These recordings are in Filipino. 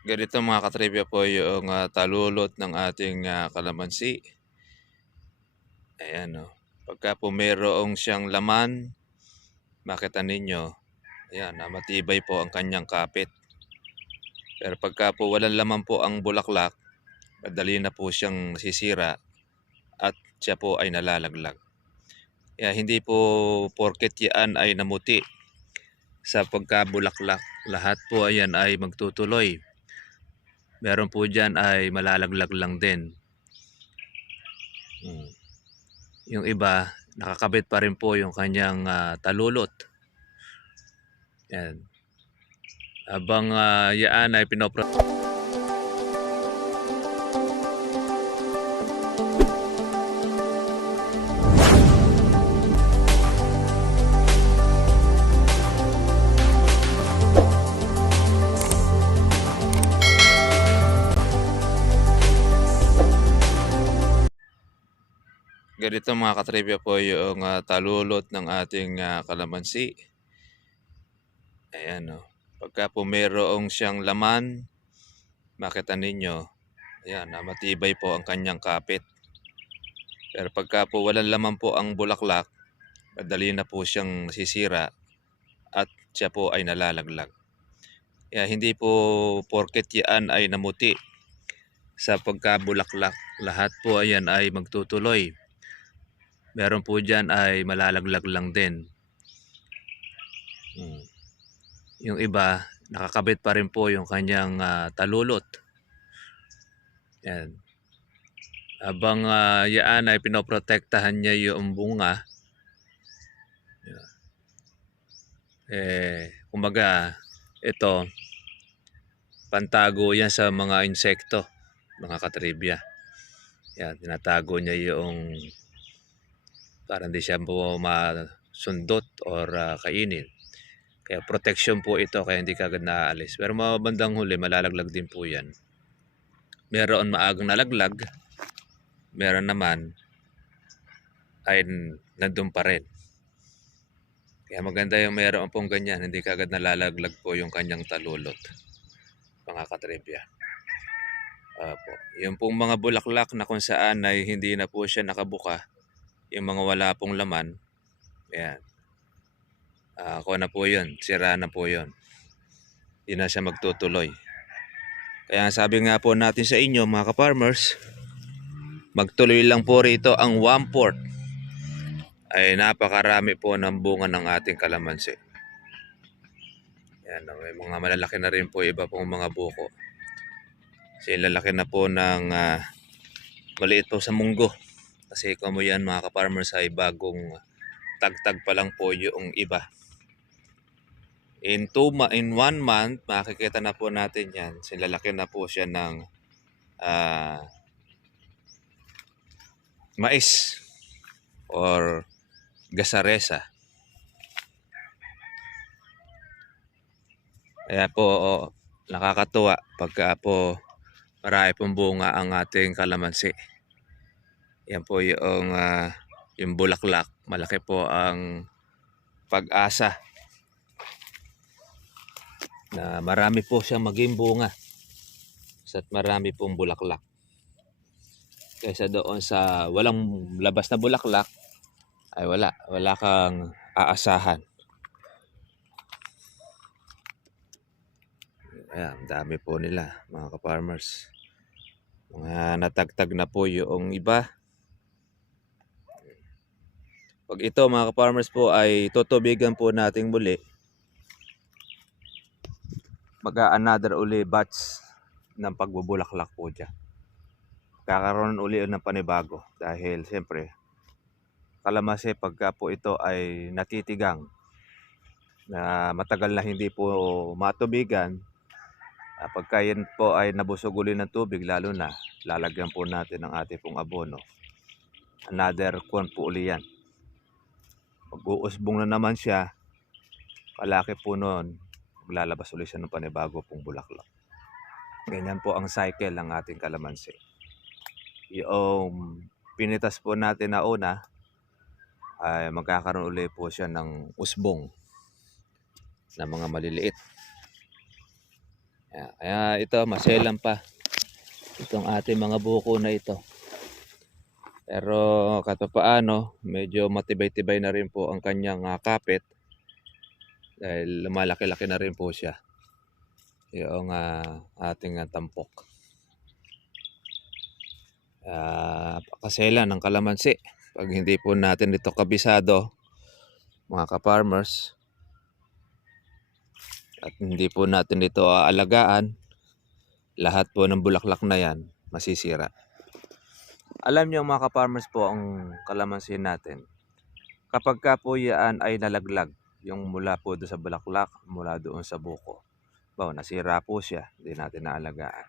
Ganito mga katrivia po yung talulot ng ating kalamansi. Ayan o. Pagka po mayroong siyang laman, makita ninyo, ayan, matibay po ang kanyang kapit. Pero pagka po walang laman po ang bulaklak, madali na po siyang nasisira at siya po ay nalalaglag. Kaya hindi po porket yan ay namuti sa pagkabulaklak, lahat po ayan ay magtutuloy. Meron po dyan ay malalaglag lang din. Yung iba, nakakabit pa rin po yung kanyang talulot. Yan. Habang yaan ay ganito mga katrivia po yung talulot ng ating kalamansi. Ayan o. Pagka po mayroong siyang laman, makita ninyo, ayan, matibay po ang kanyang kapit. Pero pagka po walang laman po ang bulaklak, madali na po siyang nasisira at siya po ay nalalaglag. Kaya hindi po porket yan ay namuti sa pagkabulaklak, lahat po ayan ay magtutuloy. Meron po dyan ay malalaglag lang din. Yung iba, nakakabit pa rin po yung kanyang talulot. Yan. Habang yaan ay pinoprotektahan niya yung bunga, kumbaga, ito, pantago yan sa mga insekto, mga katribya. Yan, tinatago niya yung para hindi siya po masundot or kainin. Kaya protection po ito, kaya hindi kagad naaalis. Pero mabandang huli, malalaglag din po yan. Meron maagang nalaglag, meron naman ay nandun pa rin. Kaya maganda yung meron pong ganyan, hindi kagad nalalaglag po yung kanyang talulot, mga katribya. Po. Yung pong mga bulaklak na kung saan ay hindi na po siya nakabuka, yung mga wala pong laman, ayan. Ako na po yun, sira na po yun. Hindi na siya magtutuloy. Kaya sabi nga po natin sa inyo mga ka-farmers, magtuloy lang po rito ang 1/4 ay napakarami po ng bunga ng ating kalamansi. Yan, may mga malalaki na rin po iba pong mga buko. Kasi lalaki na po ng maliit po sa munggo. Kasi kung mo yan mga ka-farmers ay bagong tagtag pa lang po yung iba. In 1 month, makikita na po natin yan. Silalaki na po siya ng mais or gasaresa. Kaya po nakakatuwa pagka po marami pong bunga ang ating kalamansi. Yan po yung bulaklak. Malaki po ang pag-asa na marami po siyang maging bunga at marami pong bulaklak. Kaysa doon sa walang labas na bulaklak, ay wala kang aasahan. Ayan, dami po nila mga ka-farmers. Mga natagtag na po yung iba. Pag ito mga ka-farmers po ay tutubigan po natin muli, another uli batch ng pagbubulaklak po dyan. Kakaroon uli ng panibago dahil siyempre kalamansi pagka po ito ay natitigang na matagal na hindi po matubigan, pagka yan po ay nabusog uli ng tubig, lalo na lalagyan po natin ng ating pong abono, another kuwan po uli yan. Pag-uusbong na naman siya, kalaki po noon, maglalabas uli siya ng panibago pong bulaklak. Ganyan po ang cycle ng ating kalamansi. Yung pinitas po natin na una ay magkakaroon uli po siya ng usbong na mga maliliit. Kaya ito, maselan pa itong ating mga buko na ito. Pero kahit paano, medyo matibay-tibay na rin po ang kanyang kapit dahil lumalaki-laki na rin po siya. Yung ating tampok. Pakasela ng kalamansi. Pag hindi po natin ito kabisado, mga ka-farmers, at hindi po natin ito aalagaan, lahat po ng bulaklak na yan masisira. Alam niyo mga ka-farmers po, ang kalamansi natin, kapag ka po yan ay nalaglag, yung mula po doon sa bulaklak, mula doon sa buko, nasira po siya, hindi natin naalagaan.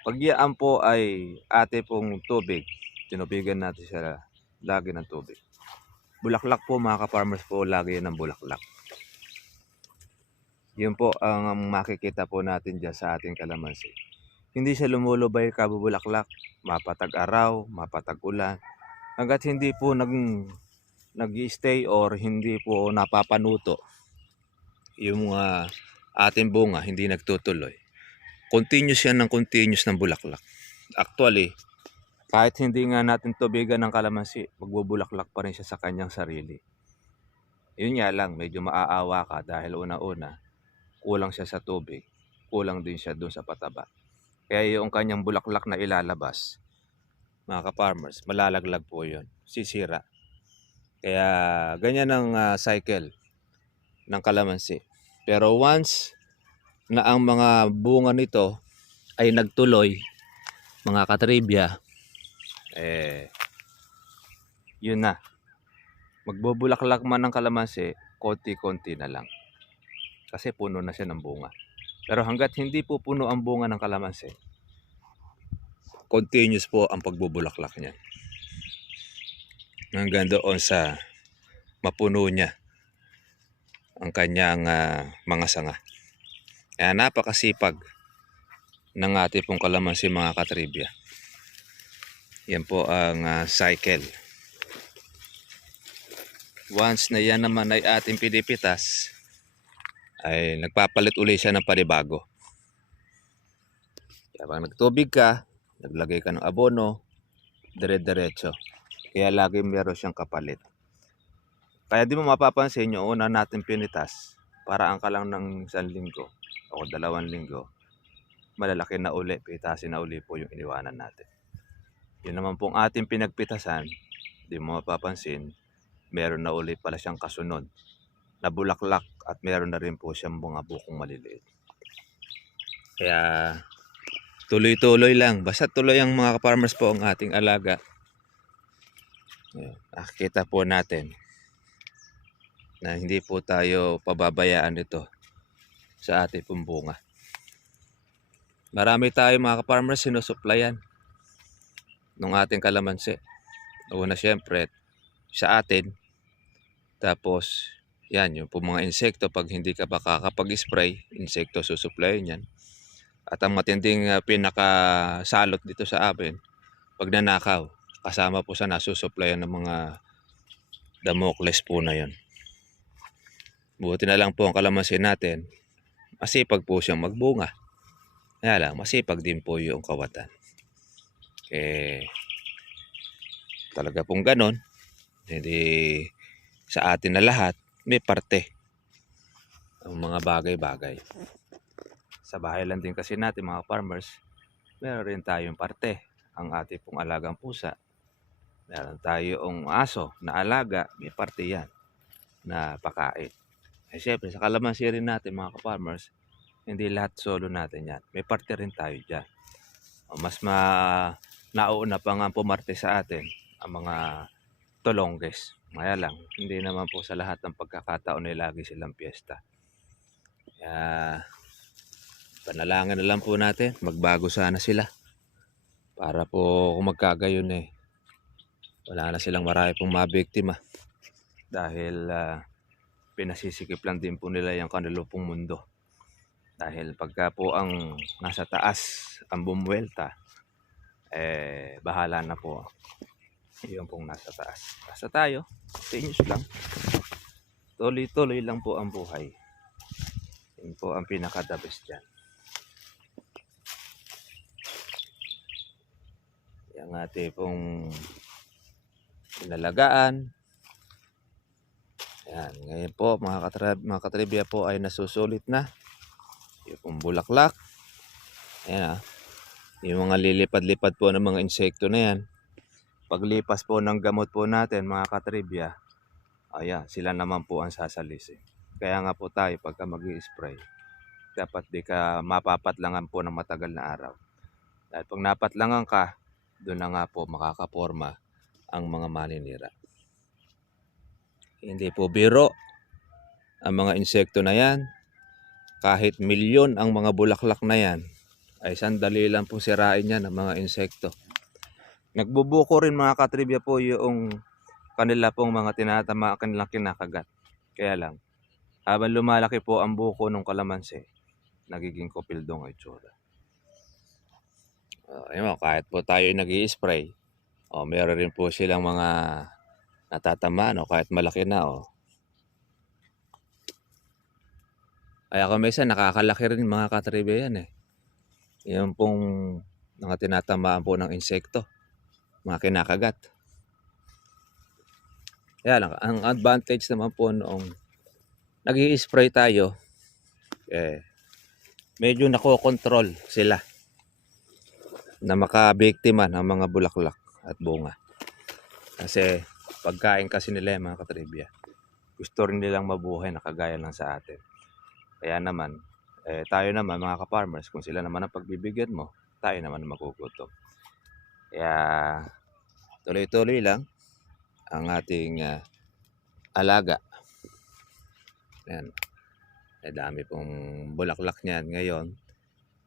Pag yan po ay ate pong tubig, tinubigan natin siya lagi ng tubig. Bulaklak po mga ka-farmers po, lagi yan ng bulaklak. Yun po ang makikita po natin dyan sa ating kalamansi. Hindi siya lumulubay kabubulaklak, mapatag-araw, mapatag-ulan. Hanggat hindi po nag-stay or hindi po napapanuto yung ating bunga, hindi nagtutuloy. Continuous yan ng continuous ng bulaklak. Actually, kahit hindi nga natin tubigan ng kalamansi, magbubulaklak pa rin siya sa kanyang sarili. Yun nga lang, medyo maaawa ka dahil una-una, kulang siya sa tubig, kulang din siya doon sa pataba. Kaya yung kanyang bulaklak na ilalabas, mga ka-farmers, malalaglag po yun, sisira. Kaya ganyan ang cycle ng kalamansi. Pero once na ang mga bunga nito ay nagtuloy, mga katribya, yun na. Magbubulaklak man ng kalamansi, konti-konti na lang. Kasi puno na siya ng bunga. Pero hanggat hindi po puno ang bunga ng kalamansi, continuous po ang pagbubulaklak niya. Hanggang doon sa mapuno niya ang kanyang mga sanga. Kaya napakasipag ng ating pong kalamansi mga katribya. Yan po ang cycle. Once na yan naman ay ating pinipitas, ay nagpapalit uli siya ng panibago. Kaya pag nagtubig ka, naglagay ka ng abono, dire-diretso. Kaya lagi meron siyang kapalit. Kaya di mo mapapansin yung una natin pinitas, paraan ka lang ng 1 linggo o 2 linggo, malalaki na uli, pitasin na uli po yung iniwanan natin. Yun naman pong ating pinagpitasan, di mo mapapansin, meron na uli pala siyang kasunod na bulaklak at meron na rin po siyang mga bukong maliliit. Kaya tuloy-tuloy lang, basta tuloy ang mga farmers po ang ating alaga. Nakikita po natin na hindi po tayo pababayaan ito sa ating pong bunga. Marami tayo mga farmers sinusuplayan ng ating kalamansi. Una siyempre sa atin, tapos yan yung po mga insekto, pag hindi ka pa kakapag-spray, insekto susuplayan yan. At ang matinding pinakasalot dito sa amin, pag nanakaw, kasama po sa nasusuplayan ng mga Damocles po na yon. Buti na lang po ang kalamansi natin, masipag po siyang magbunga. Kaya lang, masipag din po yung kawatan. Talaga pong ganon, hindi sa atin na lahat, may parte ang mga bagay-bagay. Sa bahay lang din kasi natin mga farmers, meron rin tayong parte. Ang ating pong alagang pusa, meron tayong aso na alaga, may parte yan na pakain. Siyempre sa kalamansi rin natin mga farmers, hindi lahat solo natin yan. May parte rin tayo dyan. Mas nauna pa nga pumarte sa atin ang mga tolongges. Kaya lang, hindi naman po sa lahat ng pagkakataon ay lagi silang piyesta. Kaya panalangin na lang po natin, magbago sana sila. Para po kung magkagayon wala na silang marami pong mabiktima. Dahil pinasisikip lang din po nila yung kanilang pong mundo. Dahil pagka po ang nasa taas ang bumuwelta, bahala na po yung pong nasa taas. Basta tayo, continuous lang. Tuloy-tuloy lang po ang buhay. Yun po ang pinaka-the best dyan. Yung ating pong inalagaan. Yan. Ngayon po mga katribya po ay nasusulit na. Yung pong bulaklak. Ayan yung mga lilipad-lipad po ng mga insekto na yan. Paglipas po ng gamot po natin mga katribya, ayan, sila naman po ang sasalisin. Kaya nga po tayo pagka mag-i-spray, dapat di ka mapapatlangan po ng matagal na araw. Dahil pag napatlangan ka, doon na nga po makakaporma ang mga maninira. Hindi po biro ang mga insekto na yan. Kahit milyon ang mga bulaklak na yan, ay sandali lang po sirain yan ng mga insekto. Nagbubuko rin mga katribya po yung kanila pong mga tinatama, kanilang kinakagat. Kaya lang, habang lumalaki po ang buko ng kalamansi, nagiging kopildo ang itsura. Kahit po tayo nag-i-spray, meron rin po silang mga natatamaan kahit malaki na. Kaya kung minsan nakakalaki rin mga katribya yan Yung pong mga tinatamaan po ng insekto, mga kinakagat. Kaya lang, ang advantage naman po noong nag-i-spray tayo, medyo nakokontrol sila na makabiktima ng mga bulaklak at bunga. Kasi pagkain kasi nila mga katribya, gusto rin nilang mabuhay na kagaya lang sa atin. Kaya naman, tayo naman mga ka-farmers, kung sila naman ang pagbibigyan mo, tayo naman ang magugutom. Kaya tuloy-tuloy lang ang ating alaga. Yan. Dami pong bulaklak niyan ngayon.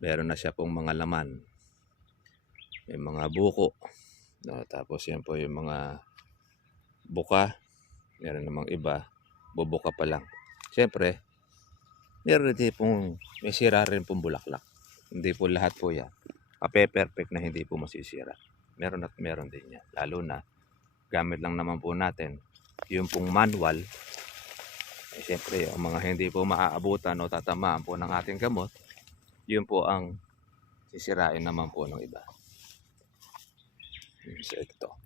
Meron na siya pong mga laman. May mga buko. Tapos yan po yung mga buka. Meron namang iba, bubuka pa lang. Siyempre, meron din pong may sira rin pong bulaklak. Hindi po lahat po yan perfect na hindi po masisira. Meron at meron din yan. Lalo na, gamit lang naman po natin yung pong manual. Siyempre, ang mga hindi po maaabutan o tatamaan po ng ating gamot, yun po ang sisirain naman po ng iba. Insekto.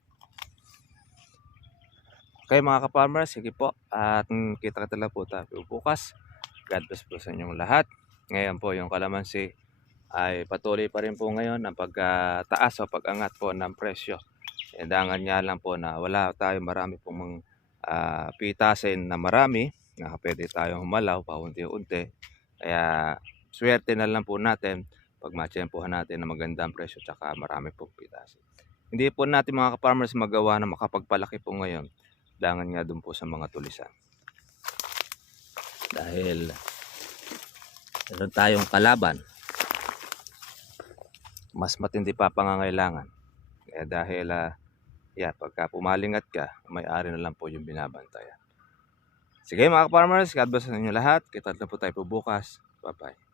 Okay mga ka-farmers, sige po. At kita-kita lang po tayo bukas. God bless po sa inyong lahat. Ngayon po yung kalamansi ay patuloy pa rin po ngayon ang pagtaas o pag-angat po ng presyo. Dangan niya lang po na wala tayo marami pong pitasin na marami na pwede tayong humalaw paunti-unti. Kaya swerte na lang po natin pag matsyempohan natin na magandang presyo tsaka marami pong pitasin. Hindi po natin mga ka-farmers magawa na makapagpalaki po ngayon. Dangan nga dun po sa mga tulisan. Dahil meron tayong kalaban, mas matindi pa pangangailangan. Kaya dahil pagka pumalingat ka, may-ari na lang po yung binabantayan. Sige mga ka-farmers, God bless sa inyo lahat. Kita na po tayo po bukas. Bye-bye.